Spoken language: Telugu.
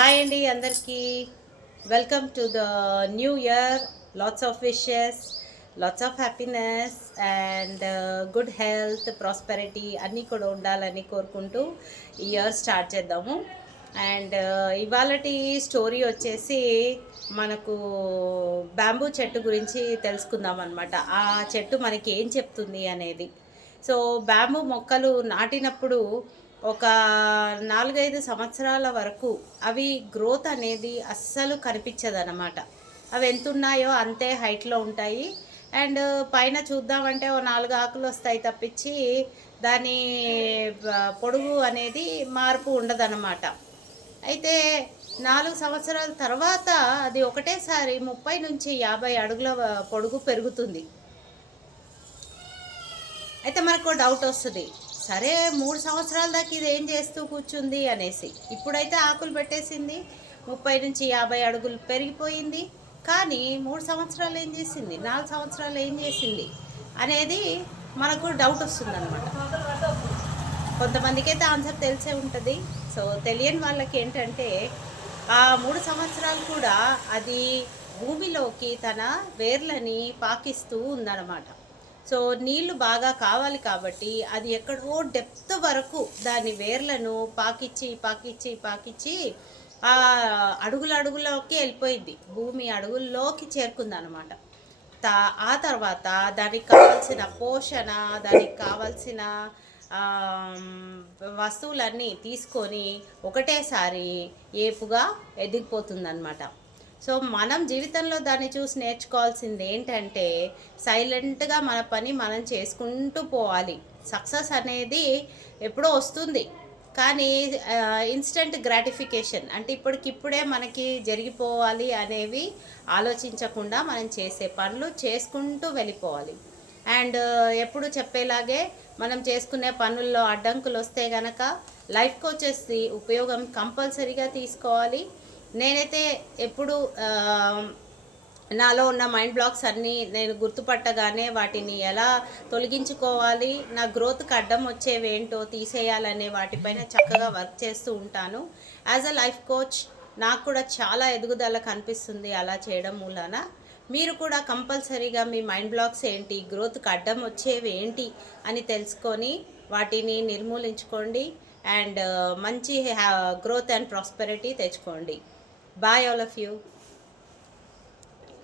హాయ్ అండి అందరికీ. Welcome to the new year. Lots of wishes, lots of happiness and good health, prosperity అన్నీ కూడా ఉండాలని కోరుకుంటూ ఈ ఇయర్ స్టార్ట్ చేద్దాము. అండ్ ఇవాళటి స్టోరీ వచ్చేసి మనకు బ్యాంబూ చెట్టు గురించి తెలుసుకుందాం అనమాట. ఆ చెట్టు మనకి ఏం చెప్తుంది అనేది. సో బ్యాంబూ మొక్కలు నాటినప్పుడు ఒక 4-5 సంవత్సరాల వరకు అవి గ్రోత్ అనేది అస్సలు కనిపించదన్నమాట. అవి ఎంత ఉన్నాయో అంతే హైట్లో ఉంటాయి. అండ్ పైన చూద్దామంటే ఓ 4 ఆకులు వస్తాయి తప్పించి దాని పొడుగు అనేది మార్పు ఉండదన్నమాట. అయితే 4 సంవత్సరాల తర్వాత అది ఒకటేసారి 30-50 అడుగుల పొడుగు పెరుగుతుంది. అయితే మనకు డౌట్ వస్తుంది, సరే 3 సంవత్సరాల దాకా ఇది ఏం చేస్తూ కూర్చుంది అనేసి. ఇప్పుడైతే ఆకులు పెట్టేసింది, 30-50 అడుగులు పెరిగిపోయింది. కానీ 3 సంవత్సరాలు ఏం చేసింది, 4 సంవత్సరాలు ఏం చేసింది అనేది మనకు డౌట్ వస్తుందన్నమాట. కొంతమందికి అయితే ఆన్సర్ తెలిసే ఉంటుంది. సో తెలియని వాళ్ళకి ఏంటంటే ఆ 3 సంవత్సరాలు కూడా అది భూమిలోకి తన వేర్లని పాకిస్తూ ఉందన్నమాట. సో నీళ్లు బాగా కావాలి కాబట్టి అది ఎక్కడో డెప్త్ వరకు దాని వేర్లను పాకిచ్చి పాకిచ్చి పాకిచ్చి ఆ అడుగులకి వెళ్ళిపోయింది, భూమి అడుగుల్లోకి చేరుకుంది అనమాట. ఆ తర్వాత దానికి కావాల్సిన పోషణ, దానికి కావాల్సిన వస్తువులన్నీ తీసుకొని ఒకటేసారి ఏపుగా ఎదిగిపోతుందన్నమాట. సో మనం జీవితంలో దాన్ని చూసి నేర్చుకోవాల్సింది ఏంటంటే సైలెంట్గా మన పని మనం చేసుకుంటూ పోవాలి. సక్సెస్ అనేది ఎప్పుడో వస్తుంది, కానీ ఇన్స్టెంట్ గ్రాటిఫికేషన్ అంటే ఇప్పటికిప్పుడే మనకి జరిగిపోవాలి అనేవి ఆలోచించకుండా మనం చేసే పనులు చేసుకుంటూ వెళ్ళిపోవాలి. అండ్ ఎప్పుడు చెప్పేలాగే మనం చేసుకునే పనుల్లో అడ్డంకులు వస్తే గనక లైఫ్ కోచెస్ది ఉపయోగం కంపల్సరీగా తీసుకోవాలి. నేనైతే ఎప్పుడు నాలో ఉన్న మైండ్ బ్లాక్స్ అన్నీ నేను గుర్తుపట్టగానే వాటిని ఎలా తొలగించుకోవాలి, నా గ్రోత్కి అడ్డం వచ్చేవి ఏంటో తీసేయాలనే వాటిపైన చక్కగా వర్క్ చేస్తూ ఉంటాను. యాజ్ అ లైఫ్ కోచ్ నాకు కూడా చాలా ఎదుగుదల కనిపిస్తుంది అలా చేయడం మూలాన. మీరు కూడా కంపల్సరీగా మీ మైండ్ బ్లాక్స్ ఏంటి, గ్రోత్కి అడ్డం వచ్చేవి ఏంటి అని తెలుసుకొని వాటిని నిర్మూలించుకోండి. అండ్ మంచి గ్రోత్ అండ్ ప్రాస్పెరిటీ తెచ్చుకోండి. Bye all of you.